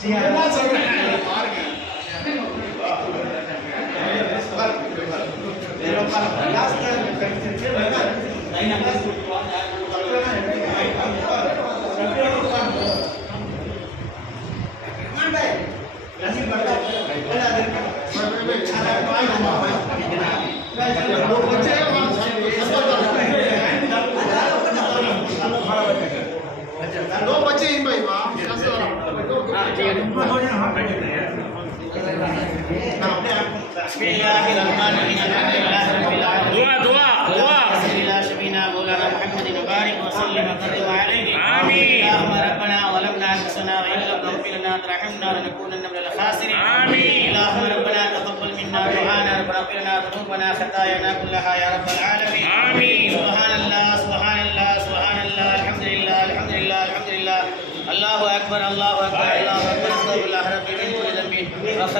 जी हाँ ना सब मार गए लास्ट में करके नहीं ना दो बचे इन भाई دعاء دعاء دعاء سيدنا شفينا مولانا محمد وبارك وسلم وقدم عليه امين اللهم ربنا ظلمنا انفسنا وان لم تغفر لنا وترحمنا لنكونن من الخاسرين آمين. اللهم ربنا تقبل منا دعانا ربنا اغفر لنا ذنوبنا خطايانا كلها يا رب العالمين.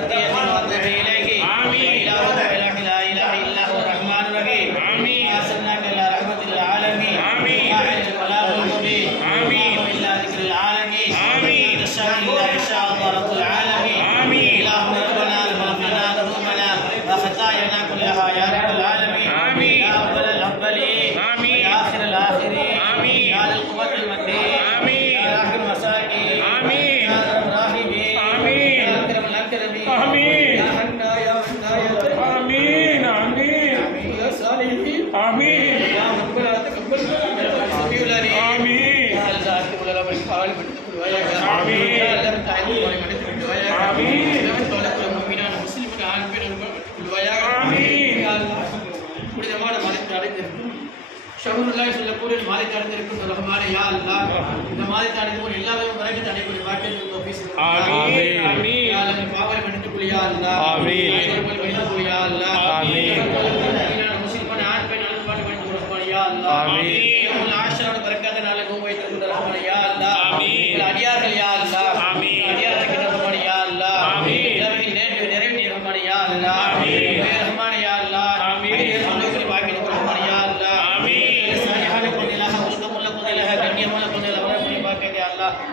सकती है ஷஹருல்லாய் சொல்லக்கூடிய மாதத்தை அடைந்திருக்கும் ரஹ்மானே யா அல்லாஹ் இந்த போல் எல்லாமே வரைக்கும் அடைக்கூடிய பாக்கியத்தை தோஃபீஸ் ஆமீன், ஆமீன். பாவரை மன்னித்துக் கொள் யா அல்லாஹ் ஆமீன்.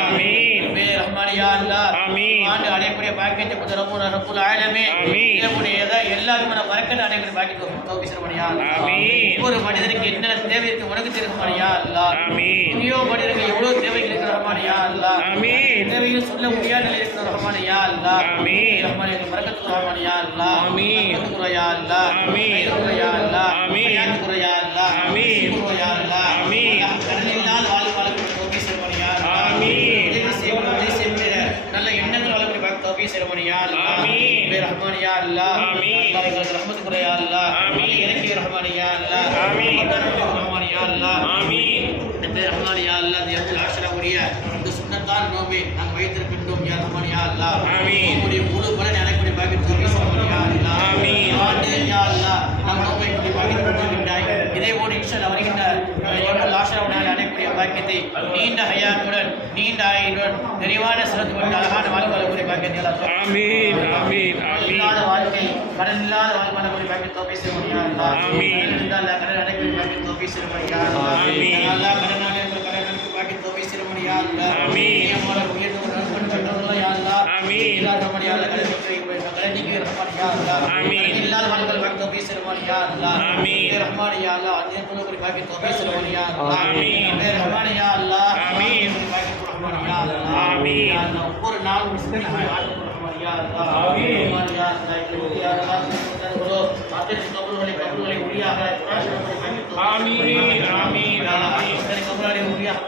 ஆமீன். வே ரஹ்மானே யா அல்லாஹ் ஆமீன். ஆண்டு அடையக்கூடிய பாக்கியத்தை கொடுத்த ரப்பூர் ரப்புல் ஆலமீன் ஆமீன். இதனுடைய நான் வரக்கட்டு அடையக்கூடிய பாக்கியத்தை தௌஃபீக் செய்ய ரஹ்மானே யா அல்லாஹ் ஆமீன். ஒவ்வொரு மனிதனுக்கு என்னென்ன தேவை இருக்கு உனக்கு தெரியும் ரஹ்மானே யா அல்லாஹ் ஆமீன். மனிதர்கள் எவ்வளவு தேவைகள் இருக்கிற ரஹ்மானே யா அல்லாஹ் ஆமீன். தேவைகள் சொல்ல முடியாத நிலையில் இருக்கிற ரஹ்மானே யா அல்லாஹ் ஆமீன். ரஹ்மானே பரக்கத்து ரஹ்மானே யா அல்லாஹ் ஆமீன். பரக்கத்து குர யா அல்லாஹ் ஆமீன். கயிறு குர யா அல்லாஹ் ஆமீன். ஹயாத் வளர்க்கக்கூடிய பாக்கியம் தௌஃபீ செய்வானே யா அல்லாஹ் ஆமீன். பே ரஹ்மானே யா அல்லாஹ் ஆமீன். எங்களுக்கு ரஹ்மத் குர யா அல்லாஹ் ஆமீன். இறக்கி ரஹ்மானே யா அல்லாஹ் ஆமீன். ரஹ்மானே யா அல்லாஹ் ஆமீன். இந்த ரஹ்மான் யா அல்லாஹ் இந்த இடத்துல ஆசிரமுடைய இந்த சுண்ணத்தான் நோம்பை நாங்கள் வைத்திருக்கின்றோம் யா ரஹ்மான் யா அல்லாஹ் ஆமீன். உங்களுடைய முழு பலன் எனக்குடைய பாக்கியம் தூக்கி சொல்லுங்கள் யா அல்லாஹ் ஆமீன். ஆண்டு யா அல்லாஹ் நாம் நோம்பை பாக்கியம் கொடுத்திருக்கின்றாய் இதே போல இன்ஷா வருகின்ற அடையக்கூடிய பாக்கியத்தை நீண்ட ஹயாத்துடன் நீண்ட ஆயுளுடன் நிறைவான சிறந்து கொண்டு அழகான ஆமீன் ஆமீன் கடன் ஆமீன் இல்லாத வாழ்க்கை கடன் இல்லாத வாழ்க்கை வாழக்கூடிய பாக்கியம் தோப்பி செய்ய ஆமீன். கடன் இருந்தால் கடன் அடைக்கக்கூடிய பாக்கியம் தோப்பி செய்ய ஆமீன். அல்லாஹ் கடனாளி எங்கள் கடனுக்கு பாக்கியம் தோப்பி செய்ய ஆமீன். நியமோட உயர்ந்த ஒரு நண்பன் பெற்றோர்கள் யா அல்லாஹ் ஆமீன். இல்லாத மணியால கடன் கடன் நீக்கி ரஹ்மான் யா அல்லாஹ் ஆமீன். கடன் இல்லாத வாழ்க்கை பாக்கியம் தோப்பி செய்ய யா அல்லாஹ் ஆமீன். ஏ ரஹ்மான் யா அல்லாஹ் அன்னிய துணுக்கு பாக்கியம் தோப்பி செய்ய யா அல்லாஹ் ஆமீன். ஏ ரஹ்மான் யா அல்லாஹ் ஆமீன். பாக்கியம் ரஹ்மான் யா அல்லாஹ் ஆமீன். யா அல்லாஹ் ஒவ்வொரு நாளும் முஸ்லிம் ரஹ்மான் யா அல்லாஹ் ஆமீன். ரஹ்மான் யா அல்லாஹ் எங்களுக்கு யா அல்லாஹ் தருகிறோ ஆத்திர கபூல்களை கபூல்களை உரியாக ஆமீன், ஆமீன், ஆமீன். கபூல்களை உரியாக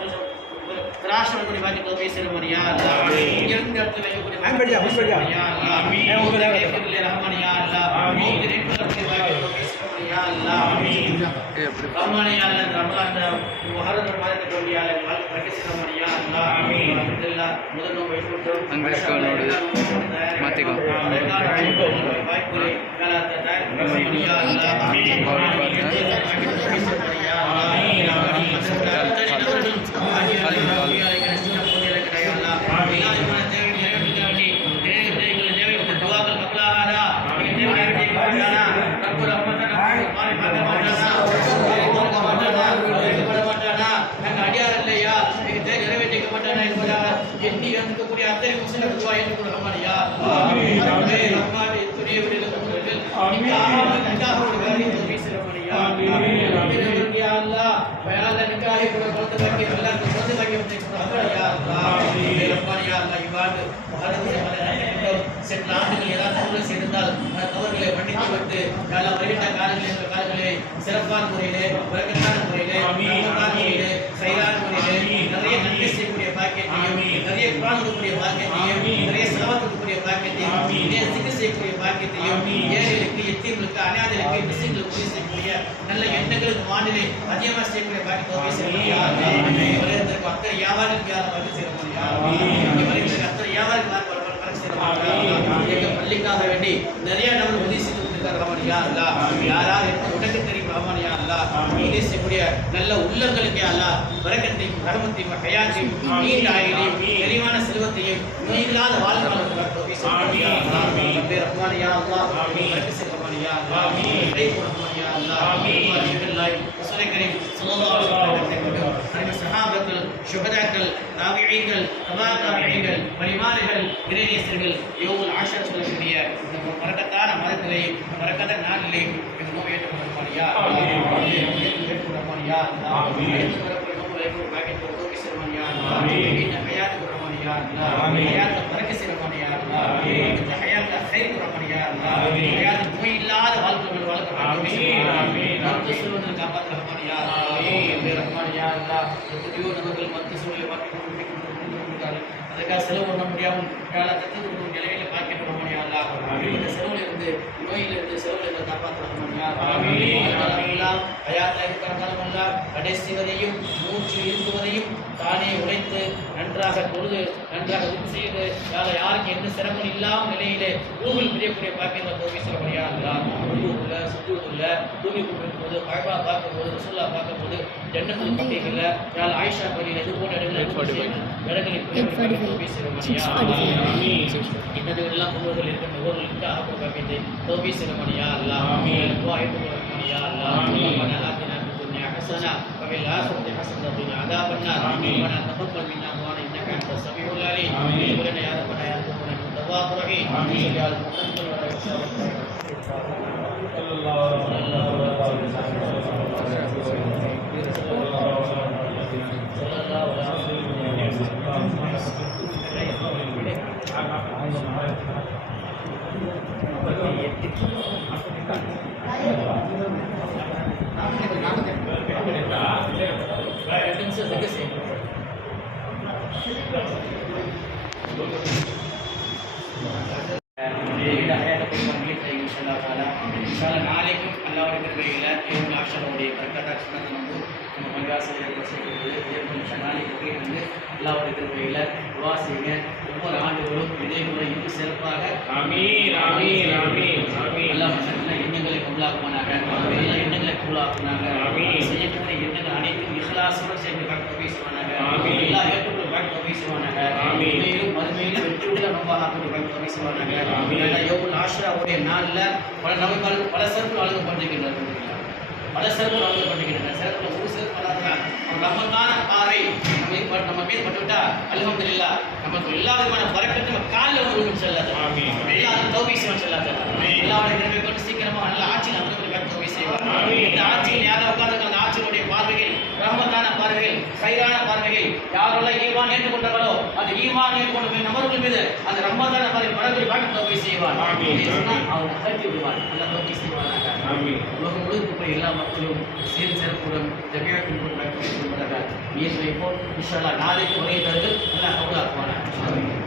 ராஷ்டிரபதி பாக்கி தோபி சிறுமணியா ஆமீன். இருந்து இடத்துல வைக்கக்கூடிய பயன்படியா, பயன்படியா. ஆமீன் உங்களுக்கு கேட்கவில்லை ரஹ்மானியா அல்லாஹ் ஆமீன். உங்களுக்கு ரெண்டு பாக்கி தோபி சிறுமணியா அல்லாஹ் ஆமீன். ரஹ்மானியா அல்லாஹ் ரமலான் முஹர்ரம் மாதத்தை கொண்டியா வாழ்க்கை பாக்கி சிறுமணியா அல்லாஹ் ஆமீன். அல்ஹம்துலில்லாஹ் முதல் நோய் வைத்து அங்க நோடு. மாத்திக்கோ. வாய்ப்புகளை தயார் சிறுமணியா அல்லாஹ் ஆமீன். ஆமீன் மாட்டானா என்பதாக எண்ணி இருக்கக்கூடிய அத்தனை முஸ்லிம் துவா ஏற்றுக்கொள்ள ரஹ்மானியா ரஹ்மானே ரஹ்மானே துணை விடுதலை கொண்டவர்கள் நிக்காக நிக்காக ஒரு காரியம் தோல்வி சிறமணியா யா அல்லாஹ் பயால நிக்காக கூட குழந்தை பாக்கி எல்லாம் குழந்தை பாக்கி வந்து ரஹ்மானியா அல்லாஹ் ரஹ்மானியா அல்லாஹ் இவ்வாறு மகரத்தில் சென்ற ஆண்டுகள் ஏதாவது தவறு செய்திருந்தால் அந்த தவறுகளை விட்டு கால வருகின்ற காலங்களில் காலங்களிலே சிறப்பான முறையிலே வழக்கத்தான முறையிலே முறையிலே சைரான முறையிலே நிறைய நன்மை செய்யக்கூடிய பாக்கியத்தையும் நிறைய குரான் கொடுக்கக்கூடிய பாக்கியத்தையும் நிறைய செலவு கொடுக்கக்கூடிய பாக்கியத்தையும் நிறைய சிகிச்சை செய்யக்கூடிய பாக்கியத்தையும் ஏழைகளுக்கு எத்தீம்களுக்கு அனாதைகளுக்கு மிஸ்ஸிங்களுக்கு உதவி செய்யக்கூடிய நல்ல எண்ணங்களுக்கு வானிலை அதிகமாக செய்யக்கூடிய பாக்கியத்தை செய்யக்கூடிய வருகிறதுக்கு அத்தனை வியாபாரம் யாரும் வந்து வருகிறதுக்கு அத்தனை பள்ளிக்காக வேண்டி நிறைய நம்ம உதவி செய்து கொடுத்திருக்காங்க ரஹ்மானியா அல்லா யாராவது எனக்கு உனக்கு தெரியும் ரஹ்மானியா அல்லா செய்யக்கூடிய நல்ல உள்ளங்களுக்கு அல்லா வரக்கத்தையும் ரஹமத்தையும் ஹயாத்தையும் நீண்ட ஆயுளையும் தெளிவான செல்வத்தையும் அலைஹி வஸல்லம் அந்த சஹாபத்தில் சுகதாக்கள் தாபிஈன்கள் தபா தாபிஈன்கள் பரிமாறுகள் இறைநேசர்கள் யோகுல் ஆஷர் சொல்லக்கூடிய இந்த மறக்கத்தான மதத்திலே மறக்கத்த நாளிலே இந்த நோய் ஏற்றுக்கொள்ளமானியா ஏற்றுக்கொள்ளமானியா நோய் இல்லாத வாழ்க்கை வாழ்க்கை சொல்வதில் காப்பாற்றுறமானியா ரஹ்மானியா அல்லா எத்தனையோ நபர்கள் மத்திய சூழலை பார்க்க செலவு பண்ண முடியாமல் காலத்துக்கு ஒரு நிலையில பாக்கிட்டு போக அல்லா இந்த செலவுல இருந்து நோயில இருந்து செலவுல இருந்து காப்பாற்ற ரஹ்மானியா அல்லா ஹயாத்ல இருக்கிற காலமெல்லாம் கடைசி வரையும் மூச்சு இருக்குவதையும் தானே உழைத்து நன்றாக தொழுது நன்றாக உறுதி செய்து யார யாருக்கு எந்த சிரமம் இல்லாமல் நிலையிலே பூமியில் பிரியக்கூடிய பாக்கியங்கள் தோல்வி சொல்லப்படியா அல்லா உள்ளூர்ல சுத்தூர்ல கும்பிடும் போது பழபா பார்க்கும் போது ரசூல்லா பார்க்கும் போது ஜன்னத்தில் பட்டியல யார் ஆயிஷா பள்ளியில் இது போன்ற இடங்களில் இடங்களில் தோல்வி சொல்லப்படியா இன்னதெல்லாம் முன்னோர்கள் இருக்கின்ற ஊர்களுக்கு ஆகும் توفي سلمان يا الله واحد من يا الله ربنا آتنا في الدنيا حسنة وفي الآخرة حسنة وقنا عذاب النار ربنا تقبل منا دعانا إنك أنت السميع العليم قولنا يا ربنا يا ربنا أنت التواب الرحيم يا محمد وعلى آله صلى الله عليه وسلم कंप्लीट रहेगी इंशाल्लाह நாளைக்கும் அல்லாவுடைய கிருபையில் ஏழு ஆஷாவுடைய கரெக்டாக சொன்னது வந்து நம்ம மகாசிரியர் வசிக்கிறது நிமிஷம் நாளைக்கு வந்து அல்லாவுடைய கிருபையில் துவா செய்யுங்க ஒவ்வொரு ஆண்டுகளும் இதே முறை இன்னும் சிறப்பாக எல்லா மனுஷங்களும் எண்ணங்களை கபலாக்குவானாக எல்லா எண்ணங்களை கபலாக்குனாங்க ஆமீன். செய்யக்கூடிய எண்ணங்கள் அனைத்தும் இஹ்லாசுடன் சேர்ந்து பேசுவானாக ஆமீன். எல்லா ஏற்றுக்குள்ள ஆமீன். உண்மையிலும் மறுமையிலும் வெற்றியுள்ள நோம்பாக பார்க்க பேசுவானாக ஆமீன். ஆஷ்ராவுடைய நாளில் பல நபர்கள் பல சிறப்பு பண்ணிக்கின்றார்கள் பல சிறப்பு அழகு பண்ணிக்கின்றனர் சிறப்பு ஒரு சிறப்பு ரமதான பார்வை நம்ம நம்ம மீது பட்டுவிட்டா அல்ஹம்துலில்லா நமக்கு எல்லா விதமான பறக்கத்து நம்ம காலில் வந்து செல்லாது. எல்லாரும் தௌபி செல்லாது. எல்லாருடைய நிலைமை கொண்டு சீக்கிரமா நல்ல ஆட்சியில் அமர்ந்து தௌபி செய்வார். இந்த ஆட்சியில் யாரும் உட்கார்ந்து அந்த ஆட்சியினுடைய பார்வைகள் ரஹமத்தான பார்வைகள் சைரான பார்வைகள் யாரெல்லாம் ஈமான் ஏற்றுக்கொண்டார்களோ ஈமான் ஏற்றுக்கொண்ட நபர்கள் மீது அந்த ரஹமத்தான பார்வை மனதில் வாங்கி தௌபி செய்வார். அவர் அகற்றி விடுவார். நல்லா தௌபி செய்வாராக. உலகம் முழுவதும் இருக்கிற எல்லா மக்களும் சீர் சிறப்புடன் ஜமியாத்தின் கொண்டு என்பதாக இயேசுவை போல் அல்லாஹ் நாளைக்கு வருகிறார்கள் நல்லா கவுலாக்குவாங்க